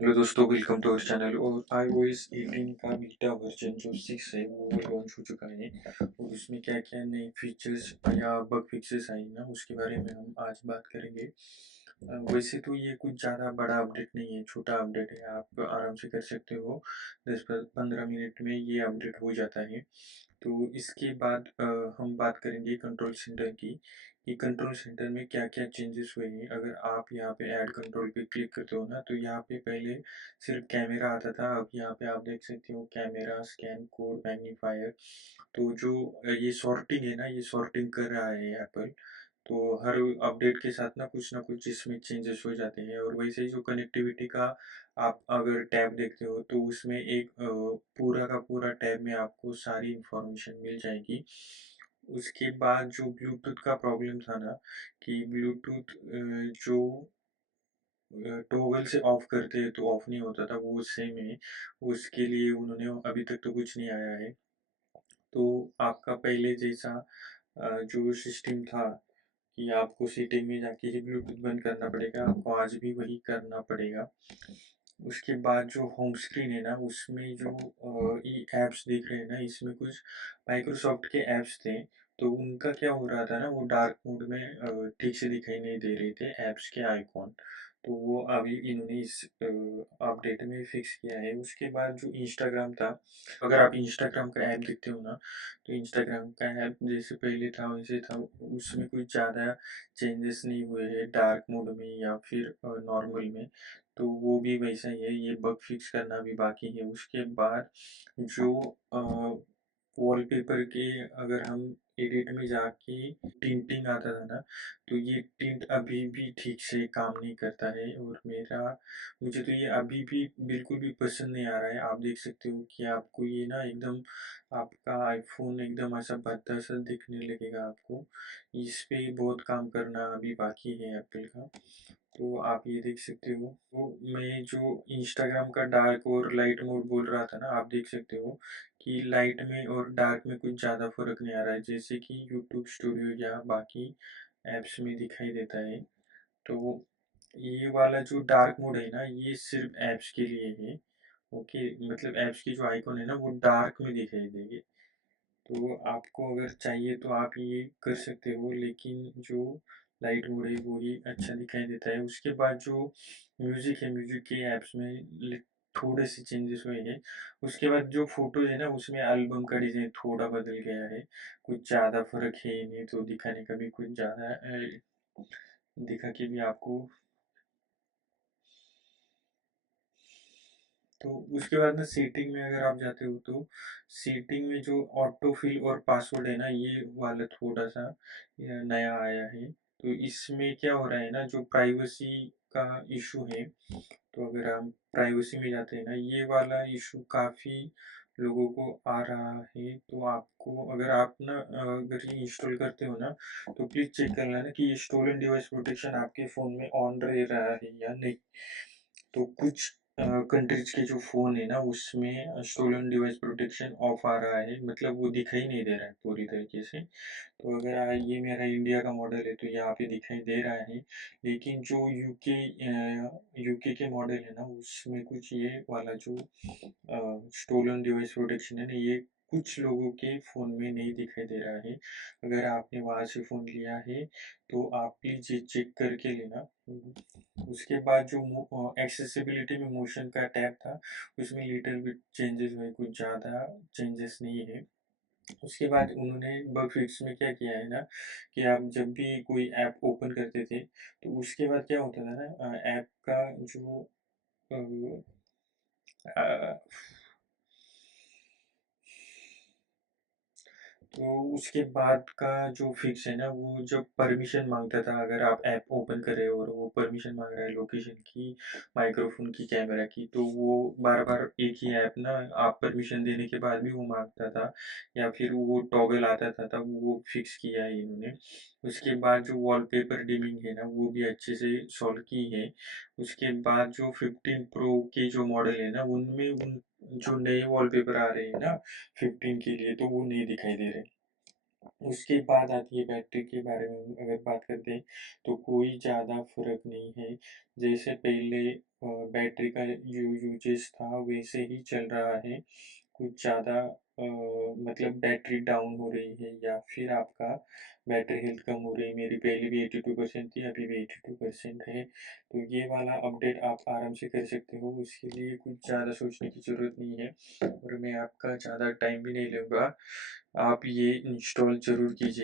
Hello दोस्तों, welcome to our channel. और iOS 18 का बीटा वर्जन जो 6 है वो लॉन्च हो चुका है। और उसमें क्या क्या नए फीचर्स या बग फिक्सेस आई ना, उसके बारे में हम आज बात करेंगे। वैसे तो ये कुछ ज़्यादा बड़ा अपडेट नहीं है, छोटा अपडेट है, आप आराम से कर सकते हो। 10-15 मिनट में ये अपडेट हो जाता है। तो इसके बाद हम बात करेंगे कंट्रोल सेंटर की, कि कंट्रोल सेंटर में क्या-क्या चेंजेस हुए हैं। अगर आप यहाँ पे ऐड कंट्रोल पे क्लिक करते हो ना, तो यहाँ पे पहले सिर्फ कैमरा आता था, अब यहाँ पे आप देख सकते हो कैमरा, स्कैन कोड, मैग्नीफायर। तो जो ये सॉर्टिंग है ना, ये सॉर्टिंग कर रहा है एप्पल। तो हर अपडेट के साथ ना कुछ इसमें चेंजेस हो जाते हैं। और वैसे ही जो कनेक्टिविटी का आप अगर टैब देखते हो, तो उसमें एक पूरा का पूरा टैब में आपको सारी इंफॉर्मेशन मिल जाएगी। उसके बाद जो ब्लूटूथ का प्रॉब्लम था ना, कि ब्लूटूथ जो टॉगल से ऑफ करते हैं तो ऑफ नहीं होता था, वो सेम है। उसके लिए उन्होंने अभी तक तो कुछ नहीं आया है। तो आपका पहले जैसा जो सिस्टम था कि आपको सेटिंग में जाके ही ब्लूटूथ बंद करना पड़ेगा, आपको आज भी वही करना पड़ेगा। उसके बाद जो होम स्क्रीन है ना, उसमें जो ये ऐप्स दिख रहे हैं ना, इसमें कुछ माइक्रोसॉफ्ट के ऐप्स थे। तो उनका क्या हो रहा था ना, वो डार्क मोड में ठीक से दिखाई नहीं दे रहे थे ऐप्स के आइकॉन। तो वो अभी इन्होंने इस अपडेट में फिक्स किया है। उसके बाद जो इंस्टाग्राम था, अगर आप इंस्टाग्राम का ऐप देखते हो ना, तो इंस्टाग्राम का ऐप जैसे पहले था वैसे था। उसमें कुछ ज़्यादा चेंजेस नहीं हुए हैं डार्क मोड में या फिर नॉर्मल में। तो वो भी वैसा ही है, ये बग फिक्स करना भी बाकी है। उसके बाद जो वॉलपेपर के, अगर हम एडिट में जाके टिंटिंग आता था ना, तो ये टिंट अभी भी ठीक से काम नहीं करता है। और मुझे तो ये अभी भी बिल्कुल भी पसंद नहीं आ रहा है। आप देख सकते हो कि आपको ये ना एकदम, आपका आईफोन एकदम ऐसा भद्दा सा दिखने लगेगा आपको। इस पे बहुत काम करना अभी बाकी है एप्पल का। तो आप ये देख सकते हो। तो मैं जो इंस्टाग्राम का डार्क और लाइट मोड बोल रहा था ना, आप देख सकते हो कि लाइट में और डार्क में कुछ ज़्यादा फर्क नहीं आ रहा है, जैसे कि यूट्यूब स्टूडियो या बाकी ऐप्स में दिखाई देता है। तो ये वाला जो डार्क मोड है ना, ये सिर्फ ऐप्स के लिए है। ओके, मतलब ऐप्स की जो आइकॉन है ना, वो डार्क में दिखाई देगी। तो आपको अगर चाहिए तो आप ये कर सकते हो, लेकिन जो लाइट मोड है वो ही अच्छा दिखाई देता है। उसके बाद जो म्यूजिक है, म्यूजिक के ऐप्स में थोड़े से चेंजेस हुए हैं। उसके बाद जो फोटो है ना, उसमें एल्बम का डिजाइन थोड़ा बदल गया है। कुछ ज़्यादा फर्क है ही नहीं, तो दिखाने का भी कुछ ज़्यादा दिखा के भी आपको। तो उसके बाद ना सेटिंग में अगर आप जाते हो, तो सेटिंग में जो ऑटो फिल और पासवर्ड है ना, ये वाला थोड़ा सा नया आया है। तो इसमें क्या हो रहा है ना, जो प्राइवेसी का इशू है, तो अगर हम प्राइवेसी में जाते हैं ना, ये वाला इशू काफ़ी लोगों को आ रहा है। तो आपको, अगर आप ना अगर ये इंस्टॉल करते हो ना, तो प्लीज़ चेक कर लेना कि ये स्टोलन डिवाइस प्रोटेक्शन आपके फ़ोन में ऑन रह रहा है या नहीं। तो कुछ कंट्रीज के जो फ़ोन है ना, उसमें स्टोलन डिवाइस प्रोटेक्शन ऑफ आ रहा है, मतलब वो दिखाई नहीं दे रहा है पूरी तरीके से। तो अगर ये मेरा इंडिया का मॉडल है, तो यहाँ पे दिखाई दे रहा है। लेकिन जो यूके के मॉडल है ना, उसमें कुछ ये वाला जो स्टोलन डिवाइस प्रोटेक्शन है ना, ये कुछ लोगों के फ़ोन में नहीं दिखाई दे रहा है। अगर आपने वहाँ से फ़ोन लिया है, तो आप प्लीज़ ये चेक करके लेना। उसके बाद जो एक्सेसिबिलिटी में मोशन का टैब था, उसमें लिटिल बिट चेंजेस हुए, कुछ ज़्यादा चेंजेस नहीं है। उसके बाद उन्होंने बग फिक्स में क्या किया है ना, कि आप जब भी कोई ऐप ओपन करते थे, तो उसके बाद क्या होता था ना, ऐप का जो अ, अ, तो उसके बाद का जो फिक्स है ना, वो जब परमिशन मांगता था, अगर आप ऐप ओपन कर रहे हो और वो परमिशन मांग रहा है लोकेशन की, माइक्रोफोन की, कैमरा की, तो वो बार बार एक ही ऐप ना, आप परमिशन देने के बाद भी वो मांगता था, या फिर वो टॉगल आता था, तब वो फिक्स किया है इन्होंने। उसके बाद जो वॉलपेपर डिमिंग है ना, वो भी अच्छे से सॉल्व की है। उसके बाद जो 15 प्रो के जो मॉडल है ना, उनमें उन जो नए वॉलपेपर आ रहे हैं ना 15 के लिए, तो वो नहीं दिखाई दे रहे। उसके बाद आती है बैटरी के बारे में, अगर बात करते हैं, तो कोई ज़्यादा फ़र्क नहीं है। जैसे पहले बैटरी का जो यूजेज था वैसे ही चल रहा है, कुछ ज़्यादा मतलब बैटरी डाउन हो रही है या फिर आपका बैटरी हेल्थ कम हो रही है। मेरी पहले भी 82% थी, अभी भी 82% है। तो ये वाला अपडेट आप आराम से कर सकते हो, उसके लिए कुछ ज़्यादा सोचने की ज़रूरत नहीं है और मैं आपका ज़्यादा टाइम भी नहीं लूँगा। आप ये इंस्टॉल ज़रूर कीजिए।